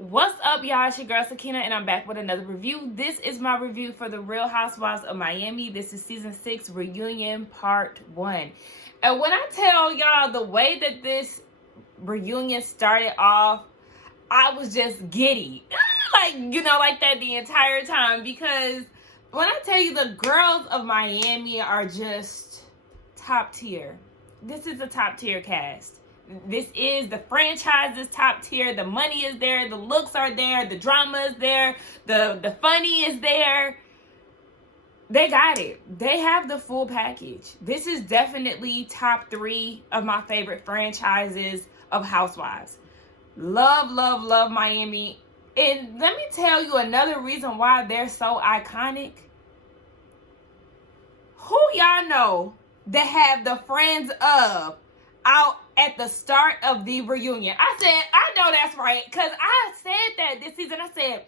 What's up, y'all? It's your girl Sakina, and I'm back with another review. This is my review for the Real Housewives of Miami. This is season 6 reunion part 1. And when I tell y'all the way that this reunion started off, I was just giddy. like that the entire time, because when I tell you the girls of Miami are just top tier. This is a top tier cast. This is the franchise's top tier. The money is there. The looks are there. The drama is there. The funny is there. They got it. They have the full package. This is definitely top 3 of my favorite franchises of Housewives. Love, love, love Miami. And let me tell you another reason why they're so iconic. Who y'all know that have the friends of out at the start of the reunion? I know that's right, because I said that this season. I said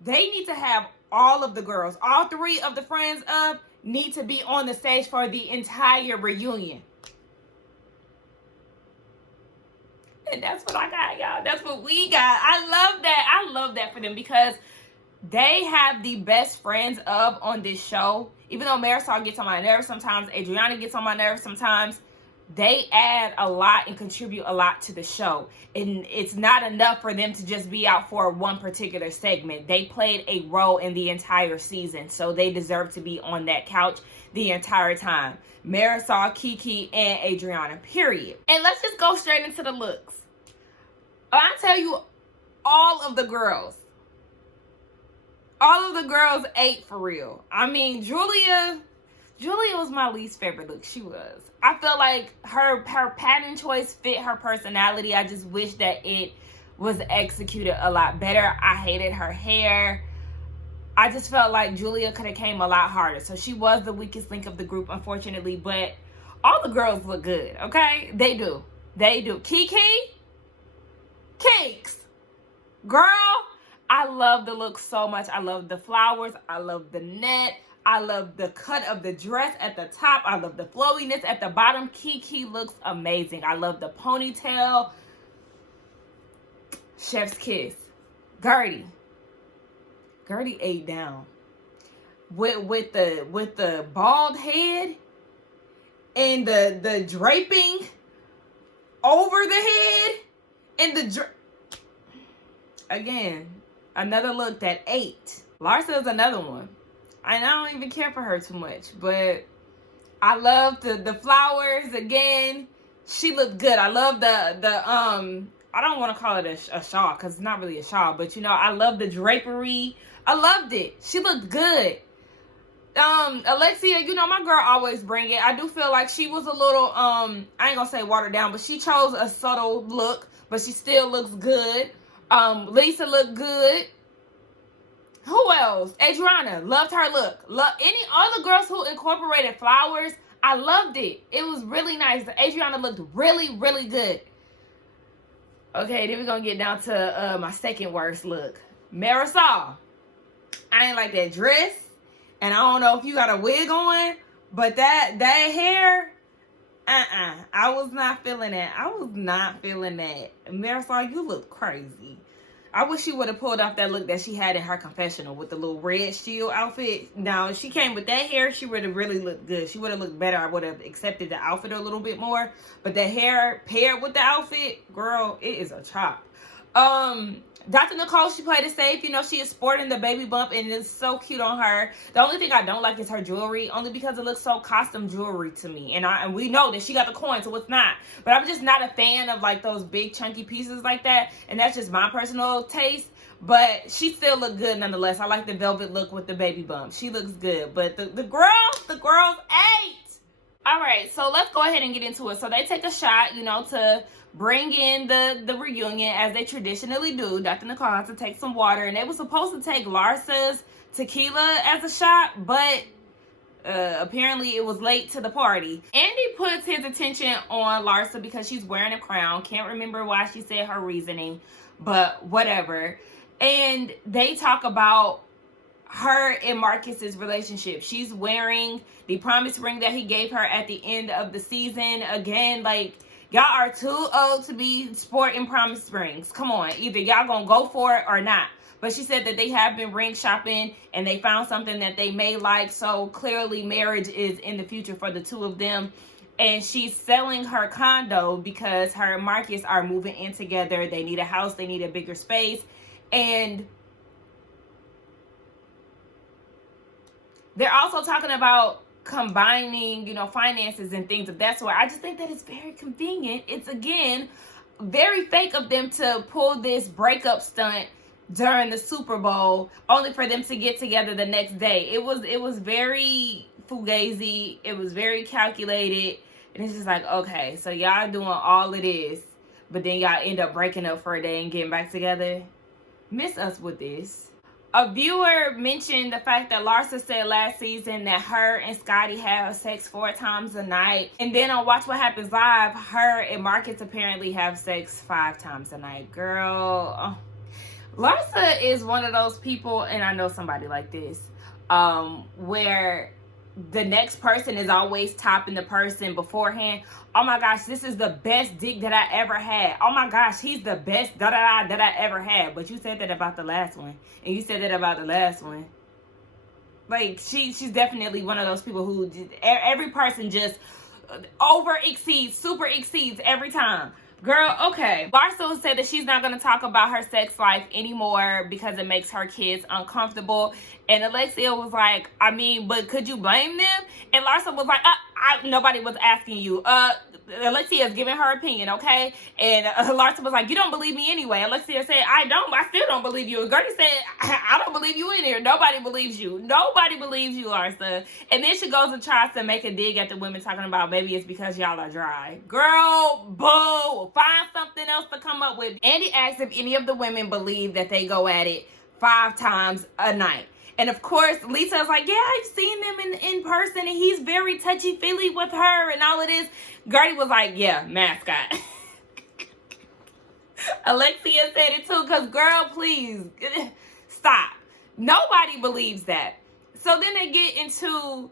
they need to have all of the girls, all 3 of the friends of need to be on the stage for the entire reunion. And that's what I got, y'all. That's what we got. I love that. I love that for them, because they have the best friends of on this show. Even though Marisol gets on my nerves sometimes, Adriana gets on my nerves sometimes, they add a lot and contribute a lot to the show. And it's not enough for them to just be out for one particular segment. They played a role in the entire season, so they deserve to be on that couch the entire time. Marisol, Kiki, and Adriana, period. And let's just go straight into the looks. I tell you, all of the girls ate for real. I mean, Julia was my least favorite look. She was. I felt like her pattern choice fit her personality. I just wish that it was executed a lot better. I hated her hair. I just felt like Julia could have came a lot harder. So she was the weakest link of the group, unfortunately. But all the girls look good, okay? They do. They do. Kiki? Kinks. Girl, I love the look so much. I love the flowers. I love the net. I love the cut of the dress at the top. I love the flowiness at the bottom. Kiki looks amazing. I love the ponytail. Chef's kiss. Gertie ate down. With the bald head and the draping over the head and again, another look that ate. Larsa is another one. And I don't even care for her too much, but I love the flowers. Again, she looked good. I love the I don't want to call it a shawl, because it's not really a shawl, but you know, I love the drapery. I loved it. She looked good. Alexia, you know, my girl always bring it. I do feel like she was a little I ain't gonna say watered down, but she chose a subtle look, but she still looks good. Lisa looked good. Who else? Adriana, loved her look. All the girls who incorporated flowers, I loved it. It was really nice. Adriana looked really, really good. Okay, then we're gonna get down to my second worst look. Marisol. I ain't like that dress. And I don't know if you got a wig on, but that hair, I was not feeling that. I was not feeling that. Marisol, you look crazy. I wish she would have pulled off that look that she had in her confessional with the little red shield outfit. Now, if she came with that hair, she would have really looked good. She would have looked better. I would have accepted the outfit a little bit more. But the hair paired with the outfit, girl, it is a chop. Dr. Nicole, she played it safe. You know, she is sporting the baby bump, and it's so cute on her. The only thing I don't like is her jewelry, only because it looks so costume jewelry to me. And we know that she got the coin, so it's not. But I'm just not a fan of, like, those big chunky pieces like that. And that's just my personal taste. But she still looked good nonetheless. I like the velvet look with the baby bump. She looks good. But the girls ate. All right, so let's go ahead and get into it. So they take a shot, you know, to bring in the reunion, as they traditionally do. Dr. Nicole has to take some water, and they were supposed to take Larsa's tequila as a shot, but apparently it was late to the party. Andy puts his attention on Larsa because she's wearing a crown. Can't remember why she said her reasoning, but whatever. And they talk about her and Marcus's relationship. She's wearing the promise ring that he gave her at the end of the season. Again, like, Y'all are too old to be sporting promise rings. Come on, either y'all gonna go for it or not. But she said that they have been ring shopping and they found something that they may like. So clearly marriage is in the future for the two of them. And she's selling her condo because her and Marcus are moving in together. They need a house. They need a bigger space. And they're also talking about combining, you know, finances and things of that sort. I just think that it's very convenient. It's, again, very fake of them to pull this breakup stunt during the Super Bowl only for them to get together the next day. It was very fugazi. It was very calculated. And it's just like, okay, so y'all doing all of this, but then y'all end up breaking up for a day and getting back together. Miss us with this. A viewer mentioned the fact that Larsa said last season that her and Scotty have sex 4 times a night. And then on Watch What Happens Live, her and Marcus apparently have sex 5 times a night. Girl, Larsa is one of those people, and I know somebody like this, where the next person is always topping the person beforehand. Oh my gosh, this is the best dick that I ever had. Oh my gosh, he's the best that I ever had. But you said that about the last one. And you said that about the last one. Like, she's definitely one of those people who every person just super exceeds every time. Girl, okay. Larsa said that she's not going to talk about her sex life anymore because it makes her kids uncomfortable. And Alexia was like, I mean, but could you blame them? And Larsa was like, nobody was asking you. Alexia is giving her opinion, okay? And Larsa was like, you don't believe me anyway. Alexia said, I still don't believe you. And Gertie said, I don't believe you in here. Nobody believes you. Nobody believes you, Larsa. And then she goes and tries to make a dig at the women talking about maybe it's because y'all are dry. Girl, boo. Find something else to come up with. Andy asked if any of the women believe that they go at it 5 times a night. And of course, Lisa's like, yeah, I've seen them in person, and he's very touchy-feely with her and all of this. Gertie was like, yeah, mascot. Alexia said it too, because girl, please, stop. Nobody believes that. So then they get into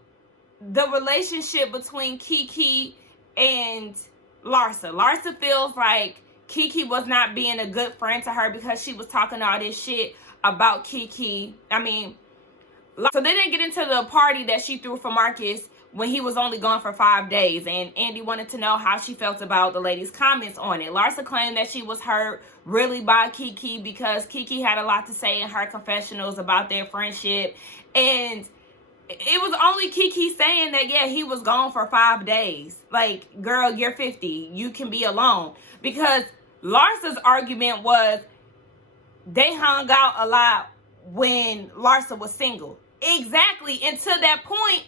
the relationship between Kiki and Larsa. Larsa feels like Kiki was not being a good friend to her because she was talking all this shit about Kiki. So they didn't get into the party that she threw for Marcus when he was only gone for 5 days. And Andy wanted to know how she felt about the lady's comments on it. Larsa claimed that she was hurt really by Kiki because Kiki had a lot to say in her confessionals about their friendship. And it was only Kiki saying that, yeah, he was gone for 5 days. Like, girl, you're 50. You can be alone. Because Larsa's argument was they hung out a lot when Larsa was single. Exactly. And to that point,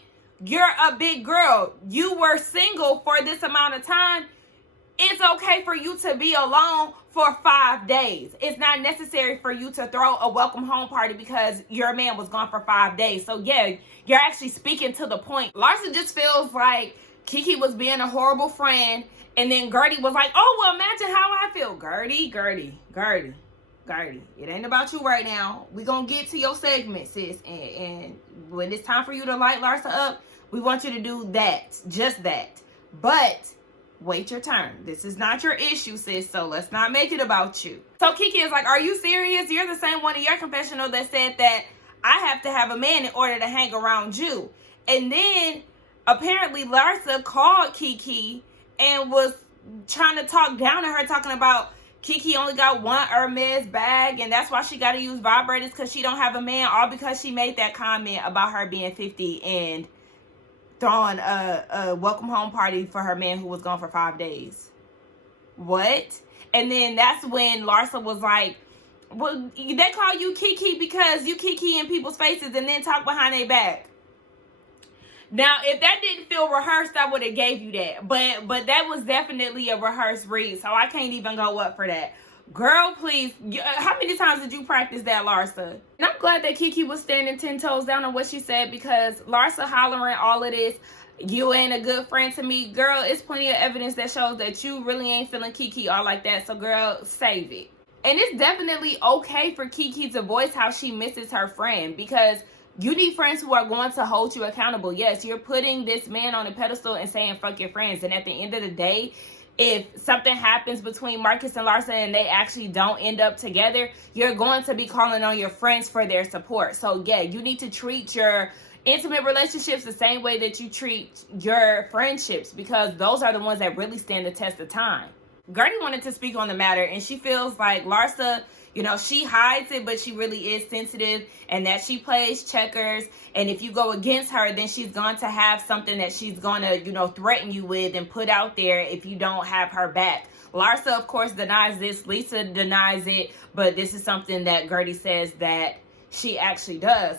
you're a big girl. You were single for this amount of time. It's okay for you to be alone for 5 days. It's not necessary for you to throw a welcome home party because your man was gone for 5 days. So yeah, you're actually speaking to the point. Larsa just feels like Kiki was being a horrible friend. And then Gertie was like, oh, well, imagine how I feel. Gertie. It ain't about you right now. We gonna get to your segment, sis. And when it's time for you to light Larsa up, we want you to do that. Just that. But wait your turn. This is not your issue, sis. So let's not make it about you. So Kiki is like, are you serious? You're the same one in your confessional that said that I have to have a man in order to hang around you. And then apparently Larsa called Kiki and was trying to talk down to her, talking about Kiki only got one Hermes bag, and that's why she got to use vibrators because she don't have a man, all because she made that comment about her being 50 and throwing a welcome home party for her man who was gone for 5 days. What? And then that's when Larsa was like, well, they call you Kiki because you Kiki in people's faces and then talk behind their back. Now, if that didn't feel rehearsed, I would have gave you that. But that was definitely a rehearsed read, so I can't even go up for that. Girl, please. How many times did you practice that, Larsa? And I'm glad that Kiki was standing 10 toes down on what she said, because Larsa hollering all of this, you ain't a good friend to me. Girl, it's plenty of evidence that shows that you really ain't feeling Kiki all like that. So, girl, save it. And it's definitely okay for Kiki to voice how she misses her friend, because you need friends who are going to hold you accountable. Yes, you're putting this man on a pedestal and saying fuck your friends. And at the end of the day, if something happens between Marcus and Larsa and they actually don't end up together, you're going to be calling on your friends for their support. So yeah, you need to treat your intimate relationships the same way that you treat your friendships, because those are the ones that really stand the test of time. Gertie wanted to speak on the matter, and she feels like Larsa, you know, she hides it, but she really is sensitive, and that she plays checkers. And if you go against her, then she's going to have something that she's going to, you know, threaten you with and put out there if you don't have her back. Larsa, of course, denies this. Lisa denies it, but this is something that Gertie says that she actually does.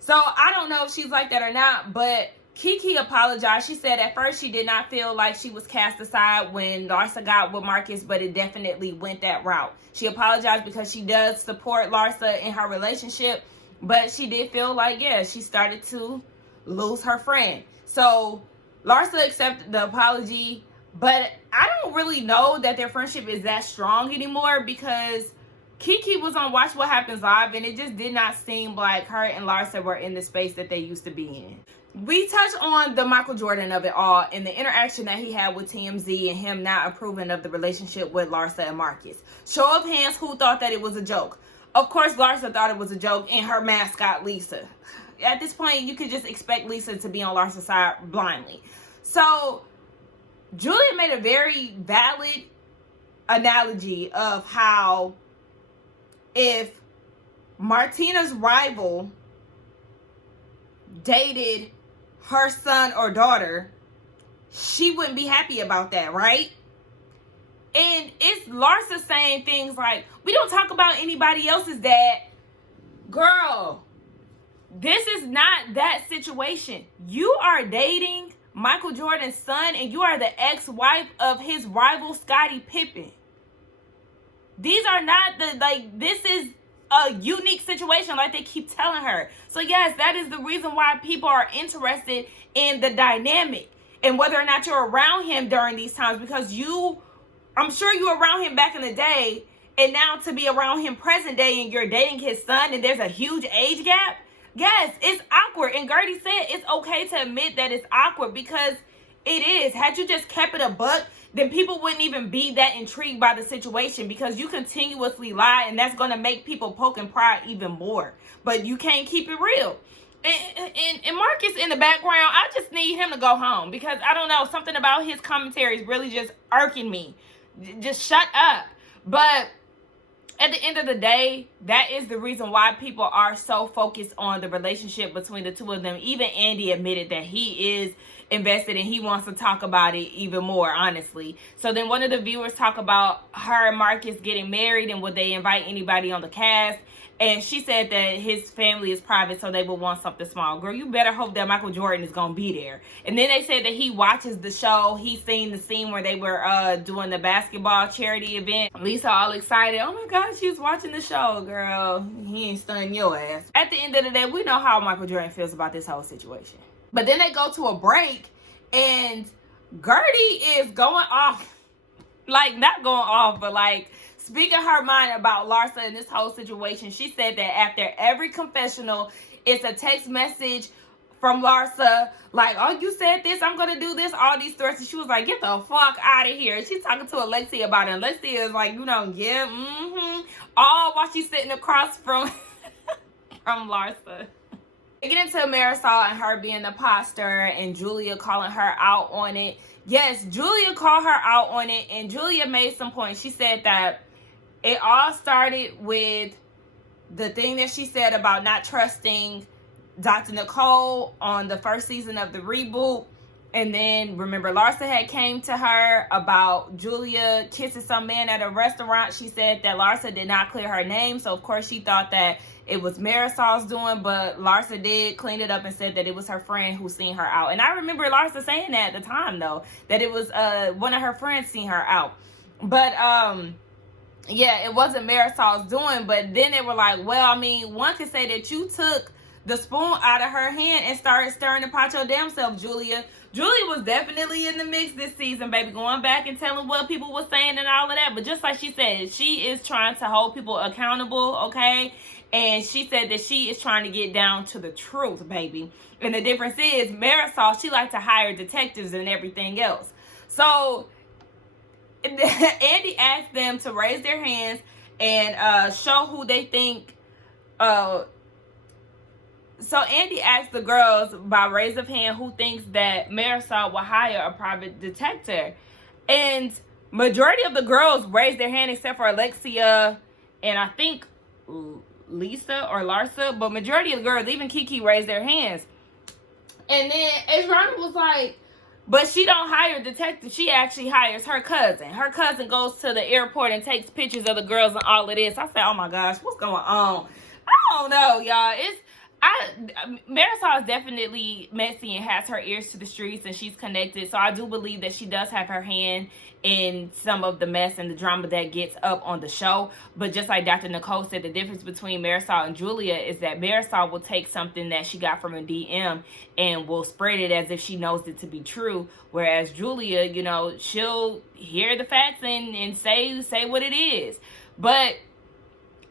So I don't know if she's like that or not, but Kiki apologized. She said at first she did not feel like she was cast aside when Larsa got with Marcus, but it definitely went that route. She apologized because she does support Larsa in her relationship, but she did feel like, yeah, she started to lose her friend. So Larsa accepted the apology, but I don't really know that their friendship is that strong anymore, because Kiki was on Watch What Happens Live, and it just did not seem like her and Larsa were in the space that they used to be in. We touched on the Michael Jordan of it all and the interaction that he had with TMZ and him not approving of the relationship with Larsa and Marcus. Show of hands, who thought that it was a joke? Of course, Larsa thought it was a joke, and her mascot, Lisa. At this point, you could just expect Lisa to be on Larsa's side blindly. So, Julia made a very valid analogy of how if Martina's rival dated her son or daughter, she wouldn't be happy about that, right? And it's Larsa saying things like, we don't talk about anybody else's dad. Girl, this is not that situation. You are dating Michael Jordan's son, and you are the ex-wife of his rival, Scottie Pippen. These are not this is a unique situation like they keep telling her. So yes, that is the reason why people are interested in the dynamic and whether or not you're around him during these times, because I'm sure you were around him back in the day, and now to be around him present day and you're dating his son and there's a huge age gap. Yes, it's awkward. And Gertie said it's okay to admit that it's awkward, because it is. Had you just kept it a buck, then people wouldn't even be that intrigued by the situation, because you continuously lie, and that's going to make people poke and pry even more. But you can't keep it real. And Marcus in the background, I just need him to go home, because I don't know, something about his commentary is really just irking me. Just shut up. But at the end of the day, that is the reason why people are so focused on the relationship between the two of them. Even Andy admitted that he is invested and he wants to talk about it even more, honestly. So then one of the viewers talk about her and Marcus getting married and would they invite anybody on the cast. And she said that his family is private, so they would want something small. Girl, you better hope that Michael Jordan is going to be there. And then they said that he watches the show. He's seen the scene where they were doing the basketball charity event. Lisa all excited. Oh my God, she was watching the show, girl. He ain't stunning your ass. At the end of the day, we know how Michael Jordan feels about this whole situation. But then they go to a break, and Gertie is going off. Like, not going off, but like, speaking her mind about Larsa and this whole situation. She said that after every confessional, it's a text message from Larsa, like, oh, you said this, I'm going to do this, all these threats. And she was like, get the fuck out of here. And she's talking to Alexia about it. And Alexia is like, you know, yeah, all while she's sitting across from, from Larsa. They get into Marisol and her being an imposter and Julia calling her out on it. Yes, Julia called her out on it, and Julia made some points. She said that it all started with the thing that she said about not trusting Dr. Nicole on the first season of the reboot. And then, remember, Larsa had came to her about Julia kissing some man at a restaurant. She said that Larsa did not clear her name. So, of course, she thought that it was Marisol's doing. But Larsa did clean it up and said that it was her friend who seen her out. And I remember Larsa saying that at the time, though, that it was one of her friends seen her out. But, yeah, it wasn't Marisol's doing. But then they were like, well, I mean, one could say that you took the spoon out of her hand and started stirring the pot your damn self, Julia. Julia was definitely in the mix this season, baby, going back and telling what people were saying and all of that. But just like she said, she is trying to hold people accountable, okay? And she said that she is trying to get down to the truth, baby. And the difference is, Marisol, she likes to hire detectives and everything else. So Andy asked them to raise their hands and show who they think. So Andy asked the girls by raise of hand who thinks that Marisol will hire a private detective. And majority of the girls raised their hand except for Alexia and I think Lisa or Larsa. But majority of the girls, even Kiki, raised their hands. And then Adriana was like, but she don't hire detectives. She actually hires her cousin. Her cousin goes to the airport and takes pictures of the girls and all of this. I said, oh my gosh, what's going on? I don't know, y'all. Marisol is definitely messy and has her ears to the streets, and she's connected. So I do believe that she does have her hand in some of the mess and the drama that gets up on the show. But just like Dr. Nicole said, the difference between Marisol and Julia is that Marisol will take something that she got from a DM and will spread it as if she knows it to be true. Whereas Julia, you know, she'll hear the facts and say what it is. But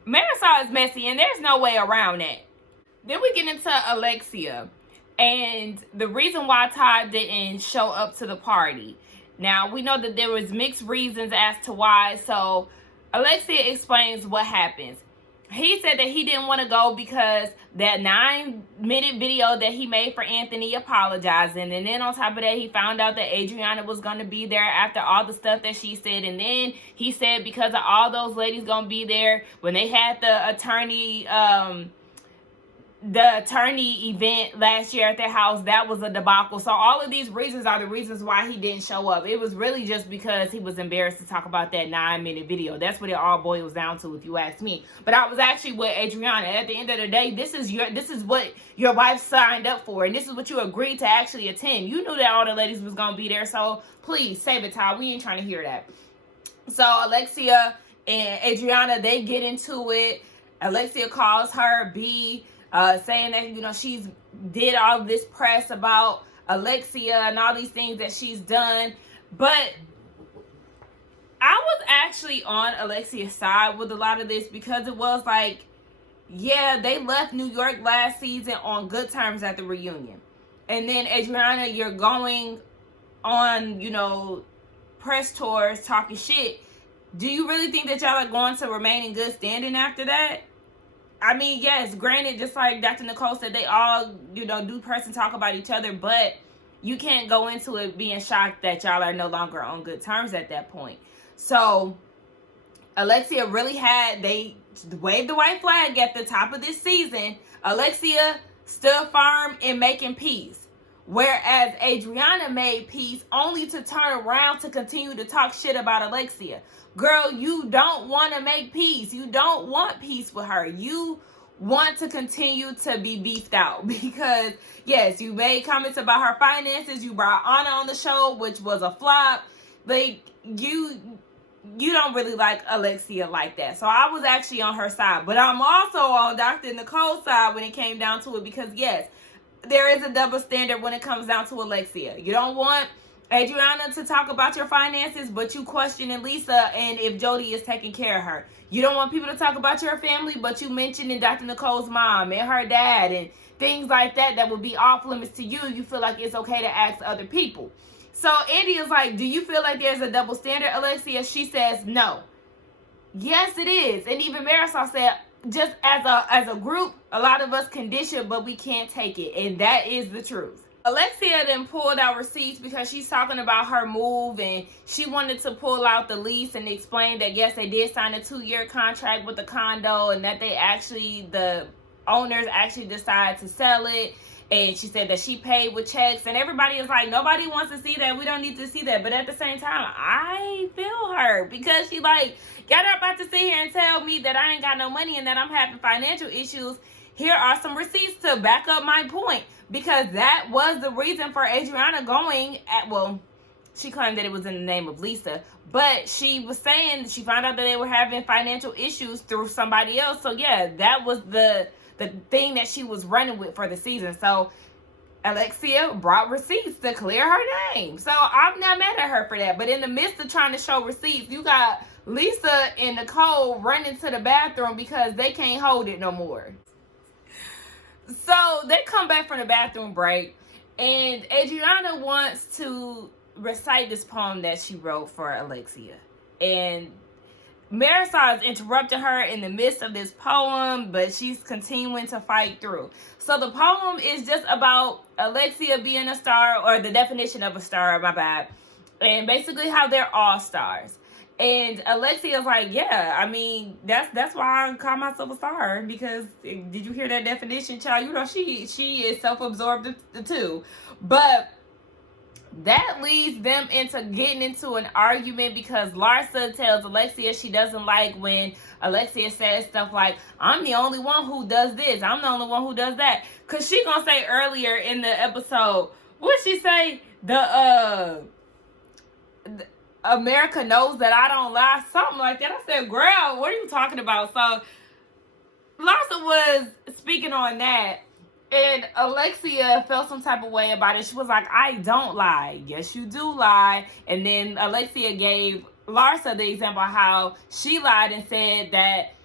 Marisol is messy, and there's no way around that. Then we get into Alexia and the reason why Todd didn't show up to the party. Now, we know that there was mixed reasons as to why. So Alexia explains what happens. He said that he didn't want to go because that 9-minute video that he made for Anthony apologizing. And then on top of that, he found out that Adriana was going to be there after all the stuff that she said. And then he said because of all those ladies going to be there when they had the attorney event last year at their house, that was a debacle. So all of these reasons are the reasons why he didn't show up. It was really just because he was embarrassed to talk about that 9-minute video. That's what it all boils down to, if you ask me. But I was actually with Adriana. At the end of the day, this is what your wife signed up for, and this is what you agreed to actually attend. You knew that all the ladies was gonna be there, so please save it, Todd. We ain't trying to hear that. So Alexia and Adriana, they get into it. Alexia calls her B, saying that, you know, she's did all this press about Alexia and all these things that she's done. But I was actually on Alexia's side with a lot of this because it was like, yeah, they left New York last season on good terms at the reunion. And then Adriana, you're going on, you know, press tours talking shit. Do you really think that y'all are going to remain in good standing after that? I mean, yes, granted, just like Dr. Nicole said, they all, you know, do press and talk about each other, but you can't go into it being shocked that y'all are no longer on good terms at that point. So, Alexia really they waved the white flag at the top of this season. Alexia stood firm in making peace. Whereas Adriana made peace only to turn around to continue to talk shit about Alexia. Girl, you don't want to make peace. You don't want peace with her. You want to continue to be beefed out because, yes, you made comments about her finances. You brought Anna on the show, which was a flop. Like, you don't really like Alexia like that. So I was actually on her side. But I'm also on Dr. Nicole's side when it came down to it because, yes, there is a double standard when it comes down to Alexia. You don't want Adriana to talk about your finances, but you questioning Lisa and if Jody is taking care of her. You don't want people to talk about your family, but you mentioning Dr. Nicole's mom and her dad and things like that would be off limits to you. You feel like it's okay to ask other people. So Andy is like, do you feel like there's a double standard, Alexia? She says no. Yes, it is. And even Marisol said, just as a group, a lot of us condition, but we can't take it. And that is the truth. Alexia then pulled out receipts because she's talking about her move and she wanted to pull out the lease and explain that, yes, they did sign a 2-year contract with the condo and that the owners actually decided to sell it. And she said that she paid with checks. And everybody is like, nobody wants to see that. We don't need to see that. But at the same time, I feel her because she like, y'all are about to sit here and tell me that I ain't got no money and that I'm having financial issues. Here are some receipts to back up my point. Because that was the reason for Adriana going at, well, she claimed that it was in the name of Lisa. But she was saying she found out that they were having financial issues through somebody else. So, yeah, that was the thing that she was running with for the season. So, Alexia brought receipts to clear her name. So, I'm not mad at her for that. But in the midst of trying to show receipts, you got Lisa and Nicole running to the bathroom because they can't hold it no more. So they come back from the bathroom break and Adriana wants to recite this poem that she wrote for Alexia. And Marisol is interrupting her in the midst of this poem, but she's continuing to fight through. So the poem is just about Alexia being a star, or the definition of a star, my bad. And basically how they're all stars. And Alexia's like, yeah, I mean, that's why I call myself a star, because did you hear that definition, child? You know, she is self-absorbed too. But that leads them into getting into an argument, because Larsa tells Alexia she doesn't like when Alexia says stuff like, I'm the only one who does this, I'm the only one who does that. Because she gonna say earlier in the episode, what'd she say? America knows that I don't lie, something like that. I said, girl, what are you talking about? So Larsa was speaking on that, and Alexia felt some type of way about it. She was like, I don't lie. Yes, you do lie. And then Alexia gave Larsa the example of how she lied and said that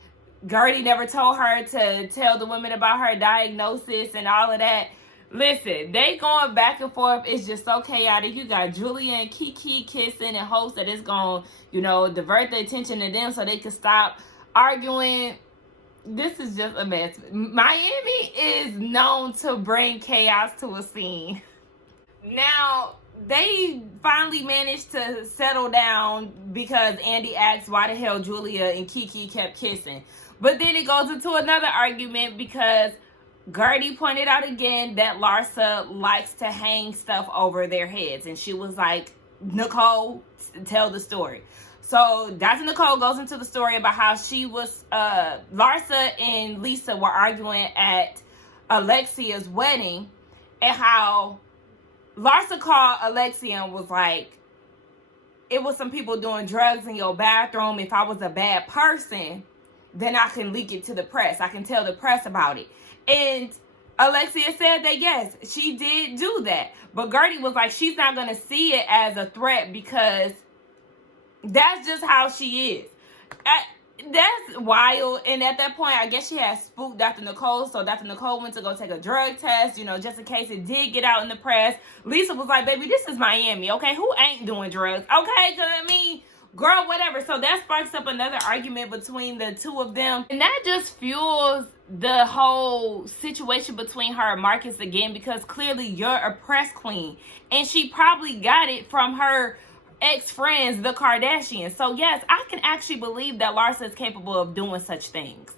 Gertie never told her to tell the women about her diagnosis and all of that. Listen, they going back and forth. It's just so chaotic. You got Julia and Kiki kissing in hopes that it's going to, you know, divert the attention to them so they can stop arguing. This is just a mess. Miami is known to bring chaos to a scene. Now, they finally managed to settle down because Andy asked why the hell Julia and Kiki kept kissing. But then it goes into another argument because Gertie pointed out again that Larsa likes to hang stuff over their heads. And she was like, Nicole, tell the story. So Dr. Nicole goes into the story about how she was, Larsa and Lisa were arguing at Alexia's wedding, and how Larsa called Alexia and was like, it was some people doing drugs in your bathroom. If I was a bad person, then I can leak it to the press. I can tell the press about it. And Alexia said that, yes, she did do that. But Gertie was like, she's not going to see it as a threat because that's just how she is. That's wild. And at that point, I guess she had spooked Dr. Nicole. So Dr. Nicole went to go take a drug test, you know, just in case it did get out in the press. Lisa was like, baby, this is Miami, okay? Who ain't doing drugs? Okay, because I mean, girl, whatever. So that sparks up another argument between the two of them. And that just fuels the whole situation between her and Marcus again, because clearly you're a press queen. And she probably got it from her ex-friends, the Kardashians. So yes, I can actually believe that Larsa is capable of doing such things.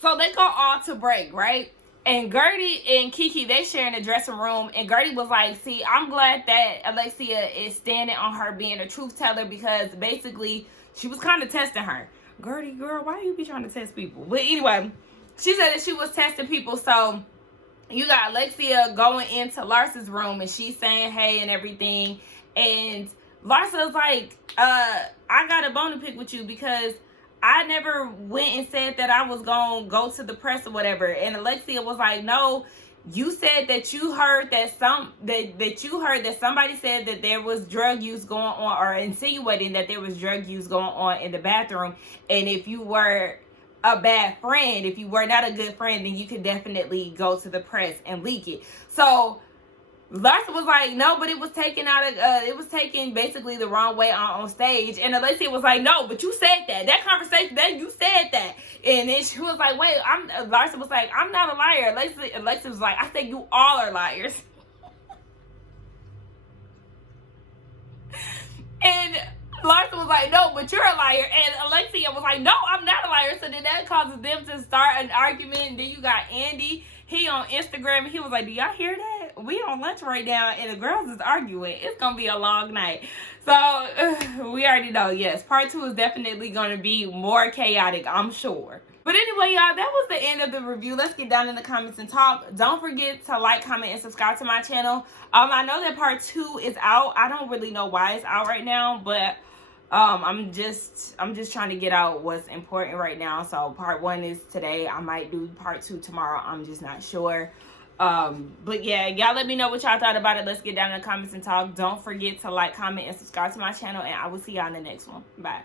So they go all to break, right? And Gertie and Kiki, they share in the dressing room. And Gertie was like, see, I'm glad that Alexia is standing on her being a truth teller, because basically she was kind of testing her. Gertie, girl, why you be trying to test people? But anyway, she said that she was testing people. So you got Alexia going into Larsa's room and she's saying hey and everything. And Larsa's like, I got a bone to pick with you because I never went and said that I was going to go to the press or whatever. And Alexia was like, no, you said that you heard that somebody said that there was drug use going on, or insinuating that there was drug use going on in the bathroom. And if you were a bad friend, if you were not a good friend, then you could definitely go to the press and leak it. So Larsa was like, no, but it was taken out of, it was taken basically the wrong way on stage. And Alexia was like, no, but you said that. That conversation, that you said that. And then she was like, wait, Larsa was like, I'm not a liar. Alexia was like, I said you all are liars. And Larsa was like, no, but you're a liar. And Alexia was like, no, I'm not a liar. So then that causes them to start an argument. And then you got Andy. He on Instagram, and he was like, do y'all hear that? We on lunch right now, and the girls is arguing. It's going to be a long night. So, we already know, yes, part 2 is definitely going to be more chaotic, I'm sure. But anyway, y'all, that was the end of the review. Let's get down in the comments and talk. Don't forget to like, comment, and subscribe to my channel. I know that part 2 is out. I don't really know why it's out right now, but I'm just trying to get out what's important right now. So part 1 is today. I might do part 2 tomorrow. I'm just not sure. But yeah, y'all let me know what y'all thought about it. Let's get down in the comments and talk. Don't forget to like, comment, and subscribe to my channel, and I will see y'all in the next one. Bye.